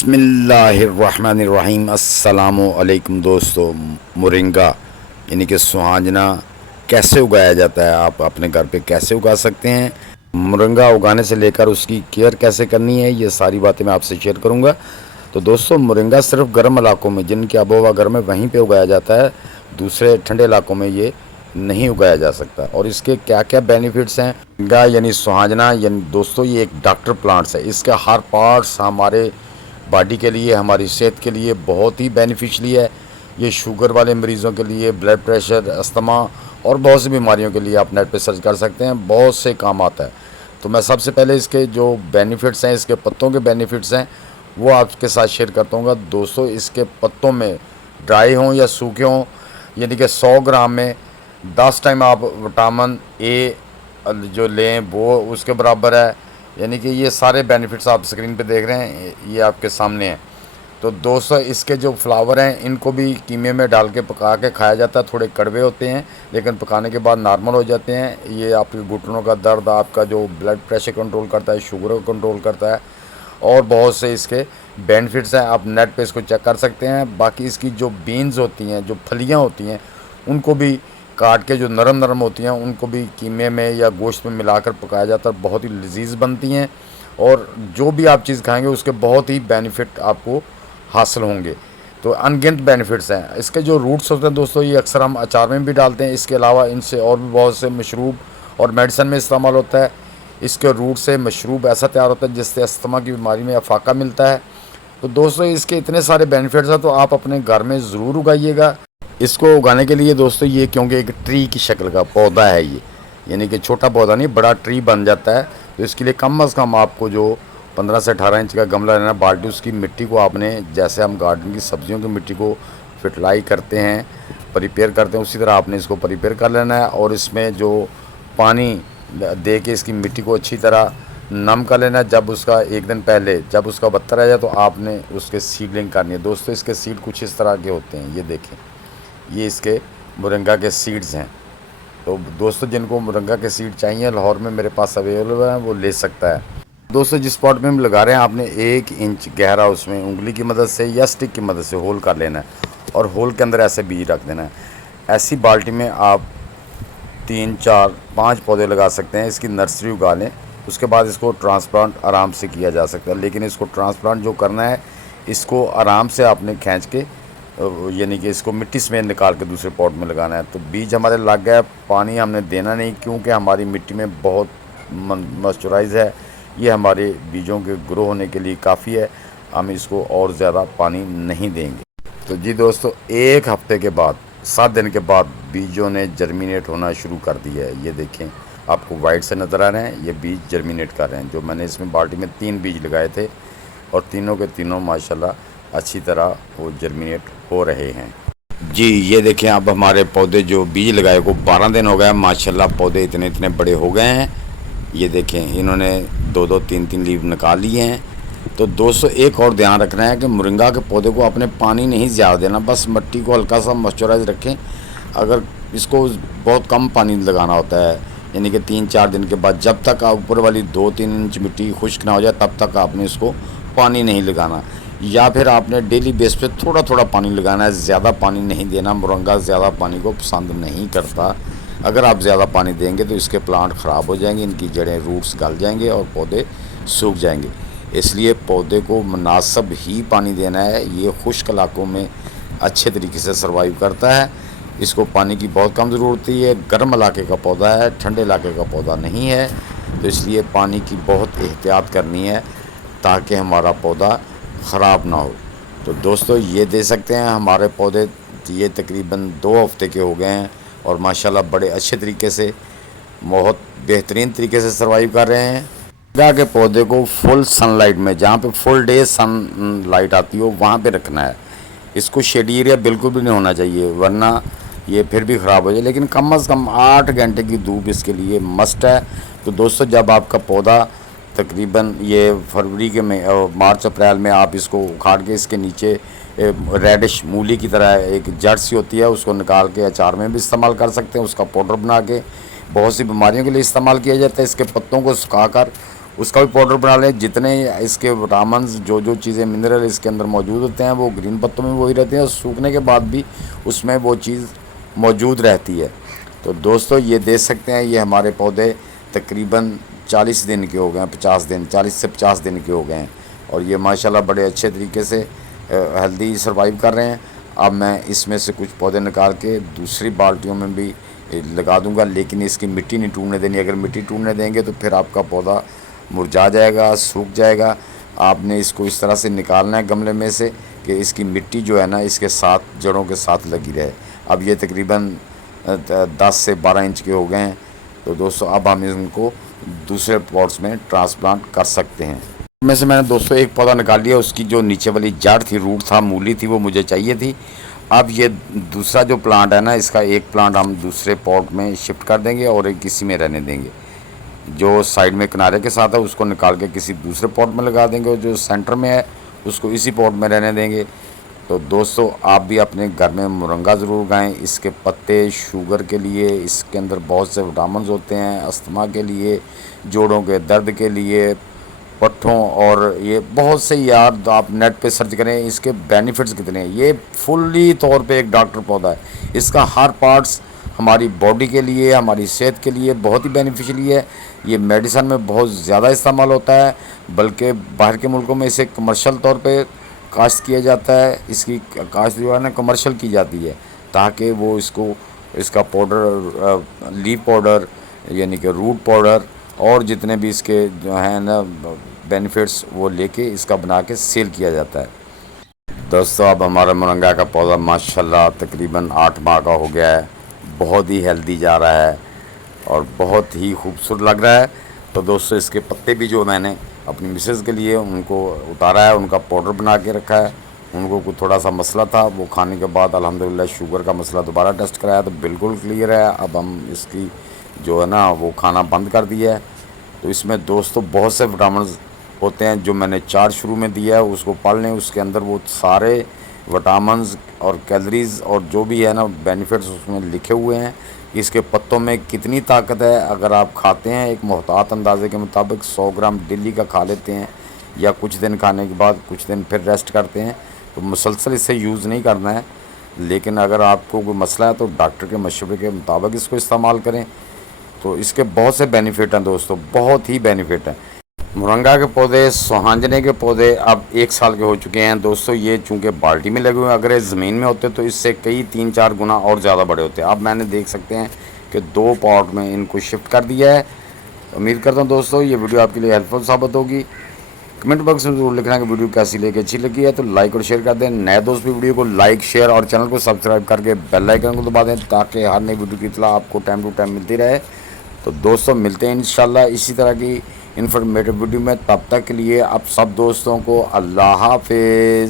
बिस्मिल्लाहिर्रहमानिर्रहीम। अस्सलामुअलैकुम दोस्तों। मोरिंगा यानी कि सुहाजना कैसे उगाया जाता है, आप अपने घर पे कैसे उगा सकते हैं। मोरिंगा उगाने से लेकर उसकी केयर कैसे करनी है, ये सारी बातें मैं आपसे शेयर करूंगा। तो दोस्तों, मोरिंगा सिर्फ गर्म इलाकों में, जिनकी आबोहवा गर्म है, वहीं पे उगाया जाता है। दूसरे ठंडे इलाकों में ये नहीं उगाया जा सकता। और इसके क्या क्या बेनिफिट्स हैं। मोरिंगा यानी सुहाजना यानी दोस्तों ये एक डॉक्टर प्लांट्स है। इसके हर पार्ट्स हमारे बॉडी के लिए, हमारी सेहत के लिए बहुत ही बेनिफिशियली है। ये शुगर वाले मरीज़ों के लिए, ब्लड प्रेशर, अस्थमा और बहुत सी बीमारियों के लिए आप नेट पे सर्च कर सकते हैं, बहुत से काम आता है। तो मैं सबसे पहले इसके जो बेनिफिट्स हैं, इसके पत्तों के बेनिफिट्स हैं, वो आपके साथ शेयर करता हूँ दोस्तों। इसके पत्तों में ड्राई हों या सूखे हों, यानी कि 100 ग्राम में 10 टाइम आप विटामिन ए जो लें वो उसके बराबर है। यानी कि ये सारे बेनिफिट्स आप स्क्रीन पे देख रहे हैं, ये आपके सामने हैं। तो दोस्तों, इसके जो फ्लावर हैं इनको भी कीमे में डाल के पका के खाया जाता है। थोड़े कड़वे होते हैं लेकिन पकाने के बाद नॉर्मल हो जाते हैं। ये आपके घुटनों का दर्द, आपका जो ब्लड प्रेशर कंट्रोल करता है, शुगर को कंट्रोल करता है और बहुत से इसके बेनिफिट्स हैं। आप नेट पे इसको चेक कर सकते हैं। बाकी इसकी जो बीन्स होती हैं, जो फलियाँ होती हैं, उनको भी काट के जो नरम नरम होती हैं उनको भी कीमे में या गोश्त में मिलाकर पकाया जाता है। बहुत ही लजीज बनती हैं और जो भी आप चीज़ खाएंगे उसके बहुत ही बेनिफिट आपको हासिल होंगे। तो अनगिनत बेनिफिट्स हैं। इसके जो रूट्स होते हैं दोस्तों, ये अक्सर हम अचार में भी डालते हैं। इसके अलावा इनसे और भी बहुत से मशरूब और मेडिसिन में इस्तेमाल होता है। इसके रूट से मशरूब ऐसा तैयार होता है जिससे अस्थमा की बीमारी में अफाका मिलता है। तो दोस्तों, इसके इतने सारे बेनिफिट्स हैं, तो आप अपने घर में ज़रूर उगाइएगा। इसको उगाने के लिए दोस्तों, ये क्योंकि एक ट्री की शक्ल का पौधा है, ये यानी कि छोटा पौधा नहीं, बड़ा ट्री बन जाता है। तो इसके लिए कम अज़ कम आपको जो 15 से 18 इंच का गमला लेना, बाल्टी, उसकी मिट्टी को आपने, जैसे हम गार्डन की सब्जियों की मिट्टी को फर्टिलाइज करते हैं, प्रिपेयर करते हैं, उसी तरह आपने इसको प्रिपेयर कर लेना है। और इसमें जो पानी दे के इसकी मिट्टी को अच्छी तरह नम कर लेना है। जब उसका एक दिन पहले जब उसका पत्ता रह जाए तो आपने उसके सीडलिंग करनी है। दोस्तों, इसके सीड कुछ इस तरह के होते हैं, ये देखें, ये इसके मोरिंगा के सीड्स हैं। तो दोस्तों, जिनको मोरिंगा के सीड चाहिए, लाहौर में मेरे पास अवेलेबल हैं, वो ले सकता है। दोस्तों, जिस पॉट में हम लगा रहे हैं, आपने 1 इंच गहरा उसमें उंगली की मदद से या स्टिक की मदद से होल कर लेना है और होल के अंदर ऐसे बीज रख देना है। ऐसी बाल्टी में आप 3, 4, 5 पौधे लगा सकते हैं। इसकी नर्सरी उगा लें, उसके बाद इसको ट्रांसप्लांट आराम से किया जा सकता है। लेकिन इसको ट्रांसप्लांट जो करना है, इसको आराम से आपने खींच के, यानी कि इसको मिट्टी समेत निकाल के दूसरे पॉट में लगाना है। तो बीज हमारे लग गए, पानी हमने देना नहीं क्योंकि हमारी मिट्टी में बहुत मॉइस्चराइज है। ये हमारे बीजों के ग्रो होने के लिए काफ़ी है, हम इसको और ज़्यादा पानी नहीं देंगे। तो जी दोस्तों, 1 हफ्ते के बाद, 7 दिन के बाद बीजों ने जर्मिनेट होना शुरू कर दिया है। ये देखें, आपको वाइट से नज़र आ रहे हैं, ये बीज जर्मिनेट कर रहे हैं। जो मैंने इसमें बाल्टी में 3 बीज लगाए थे और तीनों के तीनों माशाल्लाह अच्छी तरह वो जर्मिनेट हो रहे हैं। जी, ये देखें, अब हमारे पौधे जो बीज लगाए को 12 दिन हो गए, माशाल्लाह पौधे इतने इतने बड़े हो गए हैं। ये देखें, इन्होंने 2-2, 3-3 लीव निकाल लिए हैं। तो दोस्तों, एक और ध्यान रखना है कि मोरिंगा के पौधे को आपने पानी नहीं ज़्यादा देना, बस मिट्टी को हल्का सा मॉइस्चराइज रखें। अगर इसको बहुत कम पानी लगाना होता है, यानी कि 3-4 दिन के बाद, जब तक आप ऊपर वाली 2-3 इंच मिट्टी खुश्क ना हो जाए तब तक आपने इसको पानी नहीं लगाना। या फिर आपने डेली बेस पे थोड़ा थोड़ा पानी लगाना है, ज़्यादा पानी नहीं देना। मोरिंगा ज़्यादा पानी को पसंद नहीं करता। अगर आप ज़्यादा पानी देंगे तो इसके प्लांट ख़राब हो जाएंगे, इनकी जड़ें, रूट्स गल जाएंगे और पौधे सूख जाएंगे। इसलिए पौधे को मुनासिब ही पानी देना है। ये खुश्क इलाकों में अच्छे तरीके से सर्वाइव करता है। इसको पानी की बहुत कम ज़रूरत होती है। गर्म इलाके का पौधा है, ठंडे इलाके का पौधा नहीं है। तो इसलिए पानी की बहुत एहतियात करनी है ताकि हमारा पौधा ख़राब ना हो। तो दोस्तों, ये दे सकते हैं हमारे पौधे, ये तकरीबन 2 हफ्ते के हो गए हैं और माशाल्लाह बड़े अच्छे तरीके से, बहुत बेहतरीन तरीके से सर्वाइव कर रहे हैं। मोरिंगा के पौधे को फुल सनलाइट में, जहाँ पे फुल डे सनलाइट आती हो, वहाँ पे रखना है। इसको शेडी एरिया बिल्कुल भी नहीं होना चाहिए, वरना ये फिर भी ख़राब हो जाए। लेकिन कम अज़ कम 8 घंटे की धूप इसके लिए मस्ट है। तो दोस्तों, जब आपका पौधा तकरीबन ये फरवरी के में, मार्च अप्रैल में आप इसको उखाड़ के इसके नीचे रेडिश मूली की तरह एक जड़ सी होती है, उसको निकाल के अचार में भी इस्तेमाल कर सकते हैं। उसका पाउडर बना के बहुत सी बीमारियों के लिए इस्तेमाल किया जाता है। इसके पत्तों को सुखाकर उसका भी पाउडर बना लें। जितने इसके विटामिन्स जो जो चीज़ें मिनरल इसके अंदर मौजूद होते हैं वो ग्रीन पत्तों में वही रहते हैं, और सूखने के बाद भी उसमें वो चीज़ मौजूद रहती है। तो दोस्तों ये देख सकते हैं, ये हमारे पौधे तकरीबन 40 दिन के हो गए हैं, 50 दिन, 40 से 50 दिन के हो गए हैं, और ये माशाल्लाह बड़े अच्छे तरीके से हेल्दी सर्वाइव कर रहे हैं। अब मैं इसमें से कुछ पौधे निकाल के दूसरी बाल्टियों में भी लगा दूंगा, लेकिन इसकी मिट्टी नहीं टूटने देनी। अगर मिट्टी टूटने देंगे तो फिर आपका पौधा मुरझा जाएगा, सूख जाएगा। आपने इसको इस तरह से निकालना है गमले में से कि इसकी मिट्टी जो है ना इसके साथ, जड़ों के साथ लगी रहे। अब ये तकरीबन 10 से 12 इंच के हो गए हैं। तो दोस्तों अब हम इनको दूसरे पॉट्स में ट्रांसप्लांट कर सकते हैं। में से मैंने दोस्तों एक पौधा निकाल लिया, उसकी जो नीचे वाली जड़ थी, रूट था, मूली थी, वो मुझे चाहिए थी। अब ये दूसरा जो प्लांट है ना, इसका एक प्लांट हम दूसरे पॉट में शिफ्ट कर देंगे और एक इसी में रहने देंगे। जो साइड में किनारे के साथ है उसको निकाल के किसी दूसरे पॉट में लगा देंगे, और जो सेंटर में है उसको इसी पॉट में रहने देंगे। तो दोस्तों आप भी अपने घर में मुरंगा ज़रूर उगाएं। इसके पत्ते शुगर के लिए, इसके अंदर बहुत से विटामिन होते हैं, अस्थमा के लिए, जोड़ों के दर्द के लिए, पट्ठों, और ये बहुत से यार आप नेट पे सर्च करें इसके बेनिफिट्स कितने हैं। ये फुल्ली तौर पे एक डॉक्टर पौधा है। इसका हर पार्ट्स हमारी बॉडी के लिए, हमारी सेहत के लिए बहुत ही बेनिफिशियली है। ये मेडिसन में बहुत ज़्यादा इस्तेमाल होता है, बल्कि बाहर के मुल्कों में इसे कमर्शियल तौर पे काश्त किया जाता है। इसकी काश्त जो है ना कमर्शियल की जाती है, ताकि वो इसका पाउडर, लीफ पाउडर यानी कि रूट पाउडर, और जितने भी इसके जो हैं ना बेनिफिट्स वो लेके इसका बना के सेल किया जाता है। दोस्तों अब हमारा मुरंगा का पौधा माशाल्लाह तकरीबन 8 माह का हो गया है, बहुत ही हेल्दी जा रहा है और बहुत ही खूबसूरत लग रहा है। तो दोस्तों इसके पत्ते भी जो मैंने अपनी मिसेज़ के लिए उनको उतारा है, उनका पाउडर बना के रखा है। उनको कुछ थोड़ा सा मसला था, वो खाने के बाद अल्हम्दुलिल्लाह शुगर का मसला दोबारा टेस्ट कराया तो बिल्कुल क्लियर है। अब हम इसकी जो है ना वो खाना बंद कर दिया है। तो इसमें दोस्तों बहुत से विटामिन होते हैं, जो मैंने चार्ट शुरू में दिया है उसको पढ़ लें। उसके अंदर वो सारे विटामिन्स और कैलोरीज़ और जो भी है ना बेनिफिट्स उसमें लिखे हुए हैं। इसके पत्तों में कितनी ताकत है, अगर आप खाते हैं एक मोहतात अंदाजे के मुताबिक 100 ग्राम डेली का खा लेते हैं, या कुछ दिन खाने के बाद कुछ दिन फिर रेस्ट करते हैं, तो मुसलसल इसे यूज़ नहीं करना है। लेकिन अगर आपको कोई मसला है तो डॉक्टर के मशवरे के मुताबिक इसको इस्तेमाल करें। तो इसके बहुत से बेनिफिट हैं दोस्तों, बहुत ही बेनिफिट हैं। मुरंगा के पौधे, सुहांजने के पौधे अब 1 साल के हो चुके हैं दोस्तों। ये चूँकि बाल्टी में लगे हुए हैं, अगर ये ज़मीन में होते तो इससे कई 3-4 गुना और ज़्यादा बड़े होते। अब मैंने देख सकते हैं कि 2 पॉट में इनको शिफ्ट कर दिया है। उम्मीद करता हूँ दोस्तों ये वीडियो आपके लिए हेल्पफुल साबित होगी। कमेंट बॉक्स में जरूर लिखना कि वीडियो कैसी लगी, अच्छी लगी है तो लाइक और शेयर कर दें। नए दोस्त भी वीडियो को लाइक, शेयर और चैनल को सब्सक्राइब करके बेल आइकन को दबा दें, ताकि हर नई वीडियो की इत्तला आपको टाइम टू टाइम मिलती रहे। तो दोस्तों मिलते हैं इंशाल्लाह इसी तरह की इन्फॉर्मेटिव वीडियो में। तब तक के लिए आप सब दोस्तों को अल्लाह हाफिज़।